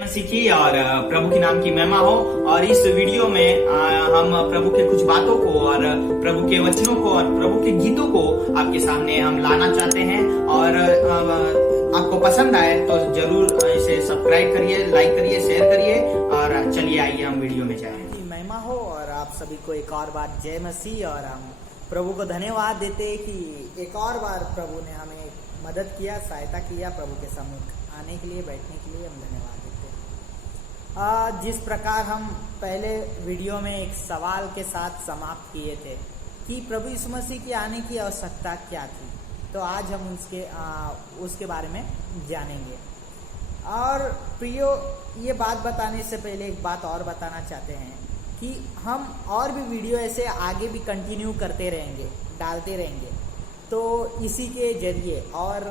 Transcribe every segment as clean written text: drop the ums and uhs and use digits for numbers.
मसीह की और प्रभु के नाम की महिमा हो। और इस वीडियो में हम प्रभु के कुछ बातों को और प्रभु के वचनों को और प्रभु के गीतों को आपके सामने हम लाना चाहते हैं। और आपको पसंद आए तो जरूर इसे सब्सक्राइब करिए, लाइक करिए, शेयर करिए। और चलिए आइए हम वीडियो में जाएं। महिमा हो और आप सभी को एक और बार जय मसीह। और हम प्रभु को धन्यवाद देते हैं कि एक और बार प्रभु ने हमें मदद किया, सहायता किया। प्रभु के सम्मुख आने के लिए, बैठने के लिए हम धन्यवाद देते हैं। जिस प्रकार हम पहले वीडियो में एक सवाल के साथ समाप्त किए थे कि प्रभु यीशु मसीह के आने की आवश्यकता क्या थी, तो आज हम उसके बारे में जानेंगे। और प्रियो, ये बात बताने से पहले एक बात और बताना चाहते हैं कि हम और भी वीडियो ऐसे आगे भी कंटिन्यू करते रहेंगे, डालते रहेंगे। तो इसी के जरिए और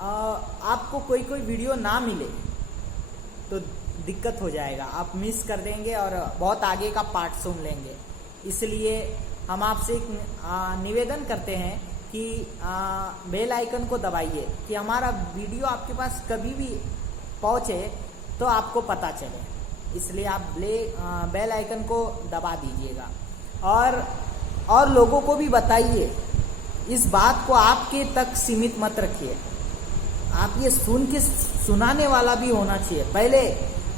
आपको कोई वीडियो ना मिले तो दिक्कत हो जाएगा, आप मिस कर देंगे और बहुत आगे का पार्ट सुन लेंगे। इसलिए हम आपसे एक निवेदन करते हैं कि बेल आइकन को दबाइए कि हमारा वीडियो आपके पास कभी भी पहुंचे तो आपको पता चले। इसलिए आप बेल आइकन को दबा दीजिएगा और लोगों को भी बताइए। इस बात को आपके तक सीमित मत रखिए, आप ये सुन के सुनाने वाला भी होना चाहिए। पहले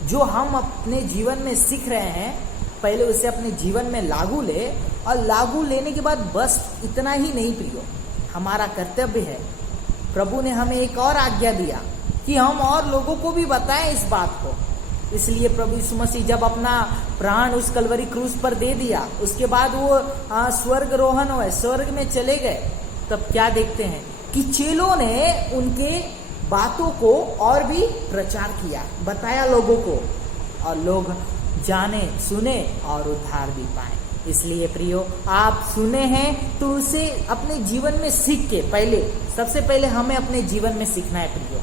जो हम अपने जीवन में सीख रहे हैं, पहले उसे अपने जीवन में लागू ले। और लागू लेने के बाद बस इतना ही नहीं प्रियो, हमारा कर्तव्य है, प्रभु ने हमें एक और आज्ञा दिया कि हम और लोगों को भी बताएं इस बात को। इसलिए प्रभु यीशु मसीह जब अपना प्राण उस कलवरी क्रूस पर दे दिया, उसके बाद वो स्वर्ग रोहन हुए, स्वर्ग में चले गए, तब क्या देखते हैं कि चेलों ने उनके बातों को और भी प्रचार किया, बताया लोगों को, और लोग जाने, सुने और उद्धार भी पाए। इसलिए प्रियो, आप सुने हैं तो उसे अपने जीवन में सीख के सबसे पहले हमें अपने जीवन में सीखना है प्रियो।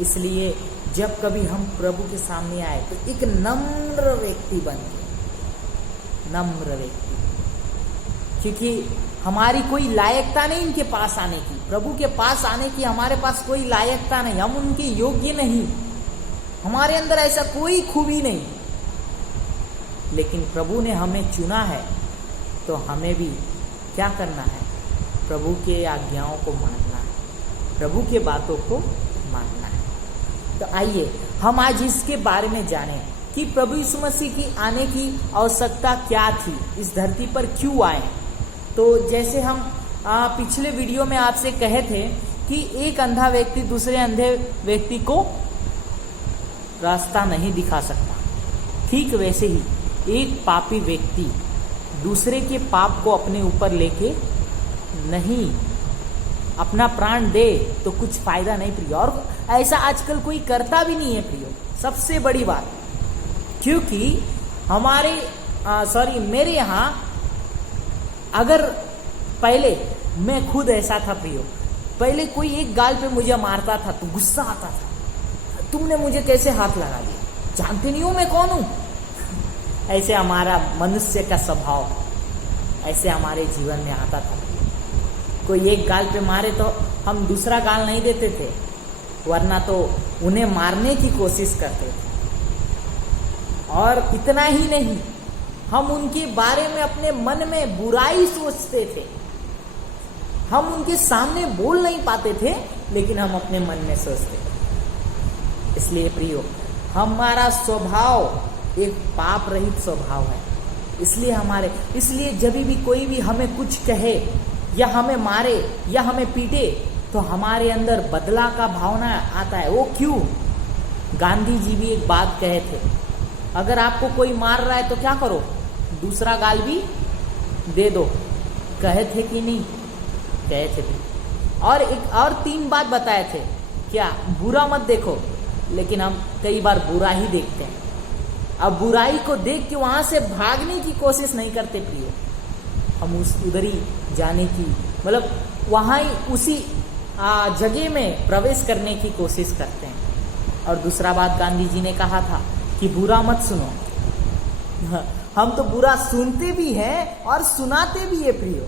इसलिए जब कभी हम प्रभु के सामने आए तो एक नम्र व्यक्ति बने, नम्र व्यक्ति, क्योंकि हमारी कोई लायकता नहीं इनके पास आने की, प्रभु के पास आने की हमारे पास कोई लायकता नहीं, हम उनके योग्य नहीं, हमारे अंदर ऐसा कोई खूबी नहीं। लेकिन प्रभु ने हमें चुना है तो हमें भी क्या करना है? प्रभु के आज्ञाओं को मानना है, प्रभु के बातों को मानना है। तो आइए हम आज इसके बारे में जानें कि प्रभु यीशु मसीह की आने की आवश्यकता क्या थी, इस धरती पर क्यों आए। तो जैसे हम पिछले वीडियो में आपसे कहे थे कि एक अंधा व्यक्ति दूसरे अंधे व्यक्ति को रास्ता नहीं दिखा सकता, ठीक वैसे ही एक पापी व्यक्ति दूसरे के पाप को अपने ऊपर लेके नहीं अपना प्राण दे तो कुछ फायदा नहीं प्रियो। और ऐसा आजकल कोई करता भी नहीं है प्रियो, सबसे बड़ी बात, क्योंकि मेरे यहाँ अगर पहले मैं खुद ऐसा था प्रियो, पहले कोई एक गाल पे मुझे मारता था तो गुस्सा आता था, तुमने मुझे कैसे हाथ लगा दिया, जानते नहीं हो मैं कौन हूं। ऐसे हमारा मनुष्य का स्वभाव, ऐसे हमारे जीवन में आता था। कोई एक गाल पे मारे तो हम दूसरा गाल नहीं देते थे, वरना तो उन्हें मारने की कोशिश करते थे। और इतना ही नहीं, हम उनके बारे में अपने मन में बुराई सोचते थे, हम उनके सामने बोल नहीं पाते थे, लेकिन हम अपने मन में सोचते थे। इसलिए प्रियो, हमारा स्वभाव एक पाप रहित स्वभाव है। इसलिए जब भी कोई भी हमें कुछ कहे या हमें मारे या हमें पीटे तो हमारे अंदर बदला का भावना आता है। वो क्यों? गांधी जी भी एक बात कहे थे, अगर आपको कोई मार रहा है तो क्या करो, दूसरा गाल भी दे दो। कहे थे कि नहीं? कहे थे भी। और एक और 3 बात बताए थे, क्या? बुरा मत देखो, लेकिन हम कई बार बुरा ही देखते हैं। अब बुराई को देख के वहां से भागने की कोशिश नहीं करते प्रिय, हम उधर ही जाने की, मतलब वहां ही उसी जगह में प्रवेश करने की कोशिश करते हैं। और दूसरा बात गांधी जी ने कहा था कि बुरा मत सुनो। हम तो बुरा सुनते भी हैं और सुनाते भी है प्रियो।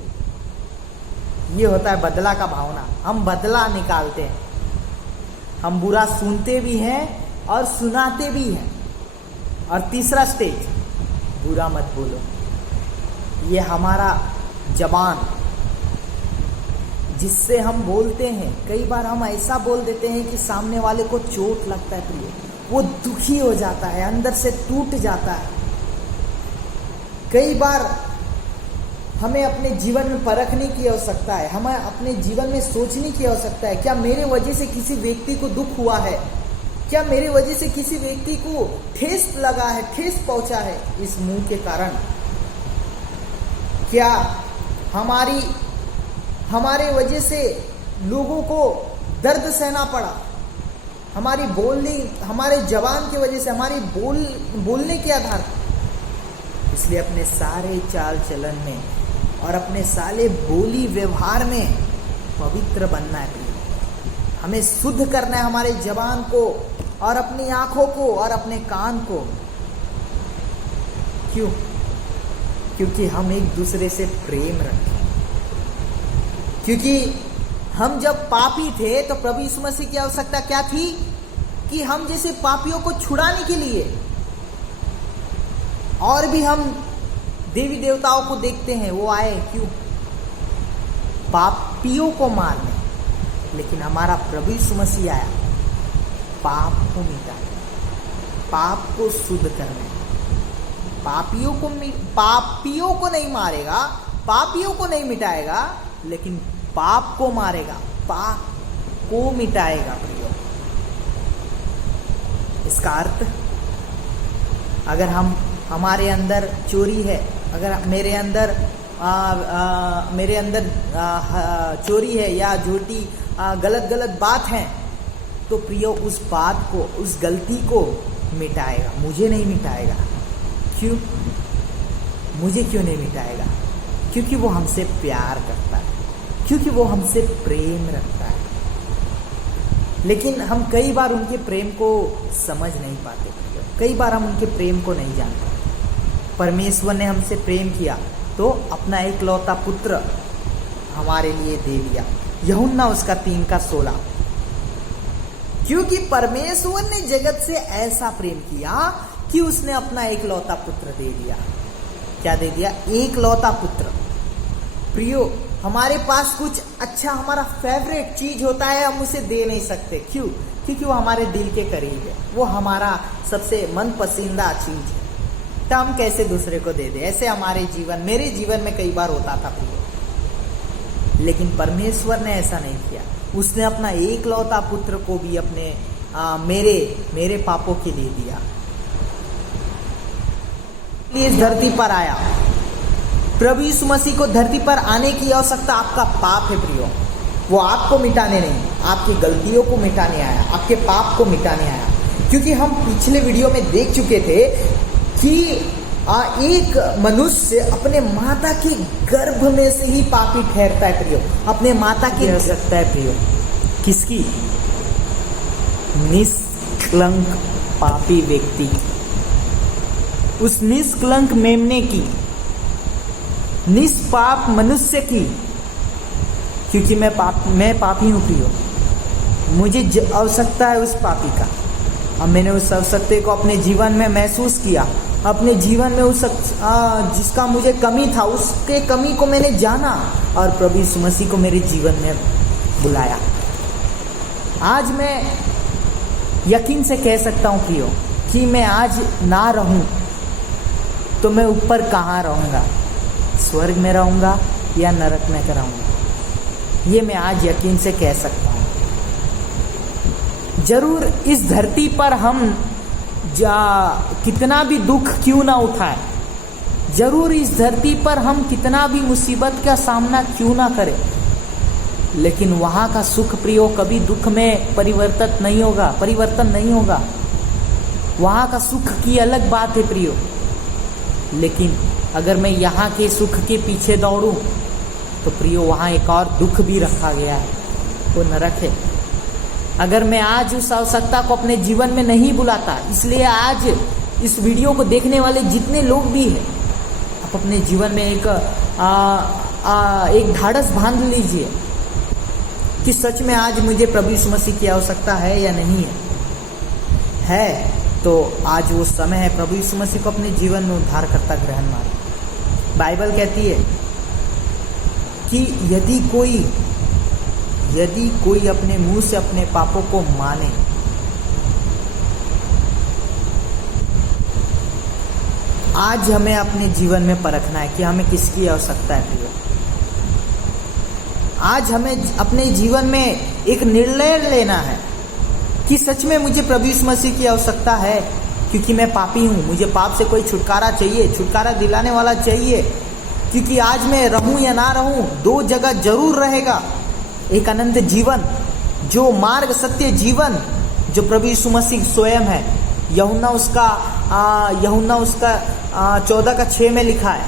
ये होता है बदला का भावना, हम बदला निकालते हैं। हम बुरा सुनते भी हैं और सुनाते भी हैं। और तीसरा स्टेज, बुरा मत बोलो। ये हमारा जबान जिससे हम बोलते हैं, कई बार हम ऐसा बोल देते हैं कि सामने वाले को चोट लगता है, प्रिय, वो दुखी हो जाता है, अंदर से टूट जाता है। कई बार हमें अपने जीवन में परखने की आवश्यकता है, हमें अपने जीवन में सोचने की आवश्यकता है, क्या मेरे वजह से किसी व्यक्ति को दुख हुआ है, क्या मेरे वजह से किसी व्यक्ति को ठेस लगा है, ठेस पहुंचा है इस मुंह के कारण, क्या हमारे वजह से लोगों को दर्द सहना पड़ा, हमारे जवान की वजह से, हमारी बोलने के आधार पर। इसलिए अपने सारे चाल चलन में और अपने सारे बोली व्यवहार में पवित्र बनना है। हमें शुद्ध करना है हमारे जबान को और अपनी आंखों को और अपने कान को। क्यों? क्योंकि हम एक दूसरे से प्रेम रखें। क्योंकि हम जब पापी थे तो प्रभु यीशु मसीह की आवश्यकता क्या थी कि हम जैसे पापियों को छुड़ाने के लिए, और भी हम देवी देवताओं को देखते हैं, वो आए क्यों? पापियों को मारने। लेकिन हमारा प्रभु यीशु मसीह आया पाप को मिटाने, पाप को शुद्ध करने। पापियों को नहीं मारेगा, पापियों को नहीं मिटाएगा, लेकिन पाप को मारेगा, पाप को मिटाएगा। इसका अर्थ, अगर हमारे अंदर चोरी है, अगर मेरे अंदर चोरी है या झूठी गलत बात है, तो प्रियो उस बात को, उस गलती को मिटाएगा, मुझे नहीं मिटाएगा। क्यों? मुझे क्यों नहीं मिटाएगा? क्योंकि वो हमसे प्यार करता है, क्योंकि वो हमसे प्रेम रखता है। लेकिन हम कई बार उनके प्रेम को समझ नहीं पाते, कई बार हम उनके प्रेम को नहीं जानते। परमेश्वर ने हमसे प्रेम किया तो अपना एकलौता पुत्र हमारे लिए दे दिया। यूहन्ना उसका 3:16। क्योंकि परमेश्वर ने जगत से ऐसा प्रेम किया कि उसने अपना एकलौता पुत्र दे दिया। क्या दे दिया? एकलौता पुत्र। प्रियो, हमारे पास कुछ अच्छा, हमारा फेवरेट चीज होता है, हम उसे दे नहीं सकते। क्यों? क्योंकि वो हमारे दिल के करीब है, वो हमारा सबसे मन पसंदीदा चीज है, तो हम कैसे दूसरे को दे दे? ऐसे मेरे जीवन में कई बार होता था प्रियो। लेकिन परमेश्वर ने ऐसा नहीं किया, उसने अपना एकलौता पुत्र को भी अपने मेरे पापों के लिए दिया। इस धरती पर आया, प्रभु यीशु मसीह को धरती पर आने की आवश्यकता आपका पाप है प्रियो। वो आपको मिटाने नहीं, आपकी गलतियों को मिटाने आया, आपके पाप को मिटाने आया। क्योंकि हम पिछले वीडियो में देख चुके थे कि एक मनुष्य अपने माता के गर्भ में से ही पापी ठहरता है प्रियो, अपने माता की रह सकता है प्रियो। किसकी? निष्कलंक पापी व्यक्ति, उस निष्कलंक मेमने की, निष्पाप मनुष्य की। क्योंकि मैं पापी हूं प्रियो, मुझे आवश्यकता है उस पापी का। अब मैंने उस आवश्यकता को अपने जीवन में महसूस किया, अपने जीवन में उस जिसका मुझे कमी था, उसके कमी को मैंने जाना और प्रभु यीशु मसीह को मेरे जीवन में बुलाया। आज मैं यकीन से कह सकता हूं प्रियो कि मैं आज ना रहूं तो मैं ऊपर कहाँ रहूंगा, स्वर्ग में रहूंगा या नरक में रहूंगा। ये मैं आज यकीन से कह सकता हूं। जरूर इस धरती पर हम कितना भी दुख क्यों ना उठाएं, जरूर इस धरती पर हम कितना भी मुसीबत का सामना क्यों ना करें, लेकिन वहां का सुख प्रियो कभी दुख में परिवर्तन नहीं होगा। वहां का सुख की अलग बात है प्रियो। लेकिन अगर मैं यहाँ के सुख के पीछे दौड़ूं तो प्रियो वहां एक और दुख भी रखा गया है, वो नरक है। अगर मैं आज उस आवश्यकता को अपने जीवन में नहीं बुलाता, इसलिए आज इस वीडियो को देखने वाले जितने लोग भी हैं, आप अपने जीवन में एक ढाढ़स बांध लीजिए कि सच में आज मुझे प्रभु यीशु मसीह की आवश्यकता है या नहीं है। है तो आज वो समय है प्रभु यीशु मसीह को अपने जीवन में उद्धारकर्ता ग्रहण माने। बाइबल कहती है कि यदि कोई अपने मुंह से अपने पापों को माने, आज हमें अपने जीवन में परखना है कि हमें किसकी आवश्यकता है प्रिय। आज हमें अपने जीवन में एक निर्णय लेना है कि सच में मुझे प्रभु यीशु मसीह की आवश्यकता है, क्योंकि मैं पापी हूँ, मुझे पाप से कोई छुटकारा चाहिए, छुटकारा दिलाने वाला चाहिए। क्योंकि आज मैं रहूं या ना रहूं, दो जगह जरूर रहेगा। एक अनंत जीवन, जो मार्ग सत्य जीवन जो प्रभु यीशु मसीह स्वयं है। यूहन्ना उसका 14:6 में लिखा है,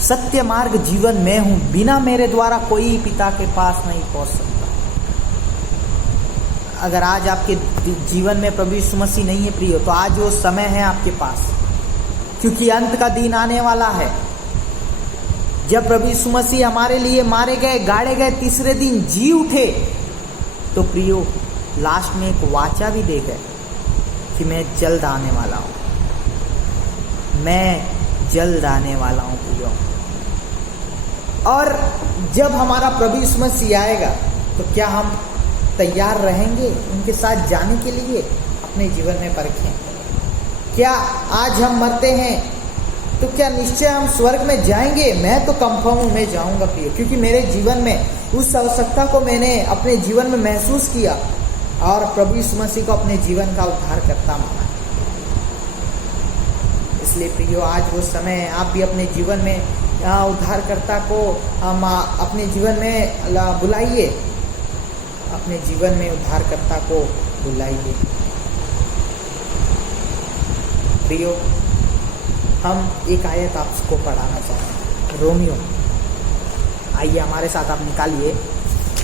सत्य मार्ग जीवन मैं हूं, बिना मेरे द्वारा कोई पिता के पास नहीं पहुंच सकता। अगर आज आपके जीवन में प्रभु यीशु मसीह नहीं है प्रिय, तो आज वो समय है आपके पास, क्योंकि अंत का दिन आने वाला है। जब प्रभु यीशु मसीह हमारे लिए मारे गए, गाड़े गए, तीसरे दिन जी उठे, तो प्रियो लास्ट में एक वाचा भी दे गए कि मैं जल्द आने वाला हूं, मैं जल्द आने वाला हूं प्रियो। और जब हमारा प्रभु यीशु मसीह आएगा तो क्या हम तैयार रहेंगे उनके साथ जाने के लिए? अपने जीवन में परखें। क्या आज हम मरते हैं तो क्या निश्चय हम स्वर्ग में जाएंगे? मैं तो कंफर्म हूं, मैं जाऊंगा प्रिय, क्योंकि मेरे जीवन में उस आवश्यकता को मैंने अपने जीवन में महसूस किया और प्रभु यीशु मसीह को अपने जीवन का उद्धारकर्ता माना। इसलिए प्रियो आज वो समय है, आप भी अपने जीवन में उद्धारकर्ता को अपने जीवन में बुलाइए, अपने जीवन में उद्धारकर्ता को बुलाइए। प्रियो, हम एक आयत आपको पढ़ाना चाहते हैं, रोमियो। आइए हमारे साथ आप निकालिए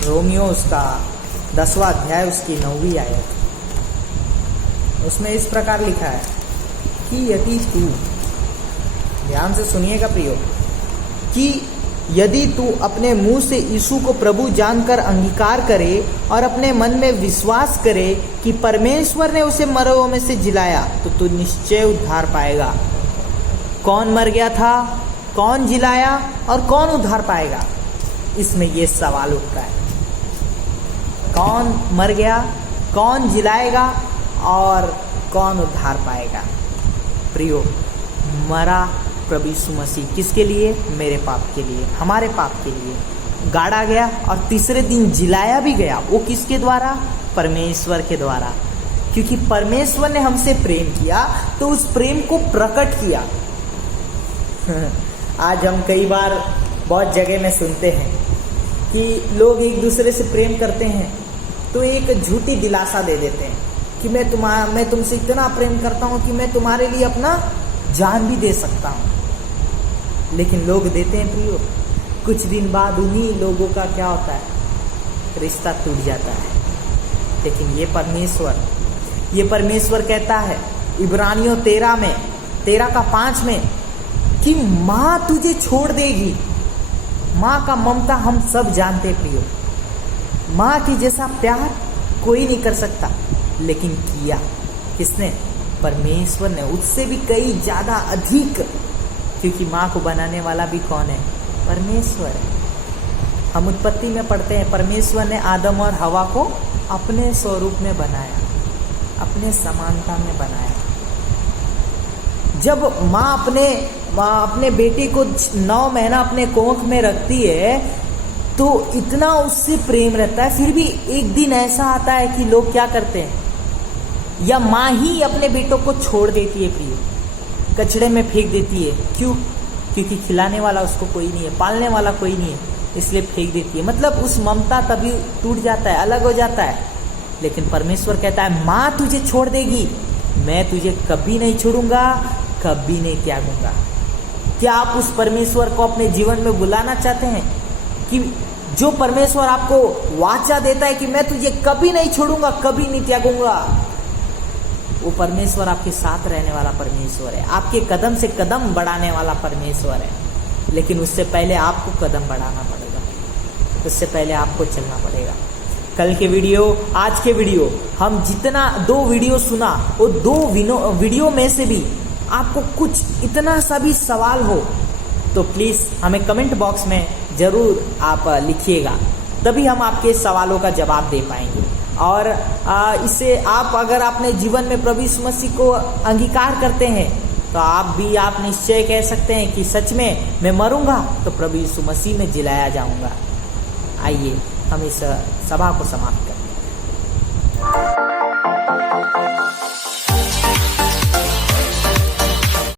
रोमियो उसका 10वां अध्याय, उसकी 9वीं आयत। उसमें इस प्रकार लिखा है कि यदि तू, ध्यान से सुनिएगा प्रियो, कि यदि तू अपने मुंह से यीशु को प्रभु जानकर अंगीकार करे और अपने मन में विश्वास करे कि परमेश्वर ने उसे मरे हुओं में से जिलाया, तो तू निश्चय उद्धार पाएगा। कौन मर गया था, कौन जिलाया और कौन उद्धार पाएगा? इसमें ये सवाल उठता है, कौन मर गया, कौन जिलाएगा और कौन उद्धार पाएगा? प्रियो, मरा प्रभु यीशु मसीह किसके लिए? मेरे पाप के लिए, हमारे पाप के लिए गाड़ा गया और तीसरे दिन जिलाया भी गया। वो किसके द्वारा? परमेश्वर के द्वारा। क्योंकि परमेश्वर ने हमसे प्रेम किया तो उस प्रेम को प्रकट किया। आज हम कई बार बहुत जगह में सुनते हैं कि लोग एक दूसरे से प्रेम करते हैं तो एक झूठी दिलासा दे देते हैं कि मैं तुमसे इतना प्रेम करता हूं कि मैं तुम्हारे लिए अपना जान भी दे सकता हूं। लेकिन लोग देते हैं प्रियो, कुछ दिन बाद उन्हीं लोगों का क्या होता है? रिश्ता टूट जाता है। लेकिन ये परमेश्वर कहता है इब्रानियों 13:5 में कि माँ तुझे छोड़ देगी। माँ का ममता हम सब जानते प्रियो, माँ की जैसा प्यार कोई नहीं कर सकता, लेकिन किया किसने? परमेश्वर ने, उससे भी कई ज्यादा अधिक, क्योंकि माँ को बनाने वाला भी कौन है? परमेश्वर है। हम उत्पत्ति में पढ़ते हैं परमेश्वर ने आदम और हवा को अपने स्वरूप में बनाया, अपने समानता में बनाया। जब माँ अपने बेटे को 9 महीना अपने कोख में रखती है तो इतना उससे प्रेम रहता है, फिर भी एक दिन ऐसा आता है कि लोग क्या करते हैं, या माँ ही अपने बेटों को छोड़ देती है प्रिय, कचड़े में फेंक देती है। क्यों? क्योंकि खिलाने वाला उसको कोई नहीं है, पालने वाला कोई नहीं है, इसलिए फेंक देती है। मतलब उस ममता तभी टूट जाता है, अलग हो जाता है। लेकिन परमेश्वर कहता है माँ तुझे छोड़ देगी, मैं तुझे कभी नहीं छोड़ूंगा, कभी नहीं त्यागूंगा। क्या आप उस परमेश्वर को अपने जीवन में बुलाना चाहते हैं कि जो परमेश्वर आपको वाचा देता है कि मैं तुझे कभी नहीं छोड़ूंगा, कभी नहीं त्यागूंगा? वो परमेश्वर आपके साथ रहने वाला परमेश्वर है, आपके कदम से कदम बढ़ाने वाला परमेश्वर है। लेकिन उससे पहले आपको कदम बढ़ाना पड़ेगा, उससे पहले आपको चलना पड़ेगा। कल के वीडियो, आज के वीडियो, हम जितना 2 वीडियो सुना वो 2 वीडियो में से भी आपको कुछ इतना सा भी सवाल हो तो प्लीज़ हमें कमेंट बॉक्स में ज़रूर आप लिखिएगा, तभी हम आपके सवालों का जवाब दे पाएंगे। और इससे आप अगर अपने जीवन में प्रभु यीशु मसीह को अंगीकार करते हैं तो आप निश्चय कह सकते हैं कि सच में मैं मरूंगा तो प्रभु यीशु मसीह में जिलाया जाऊंगा। आइए हम इस सभा को समाप्त करते हैं।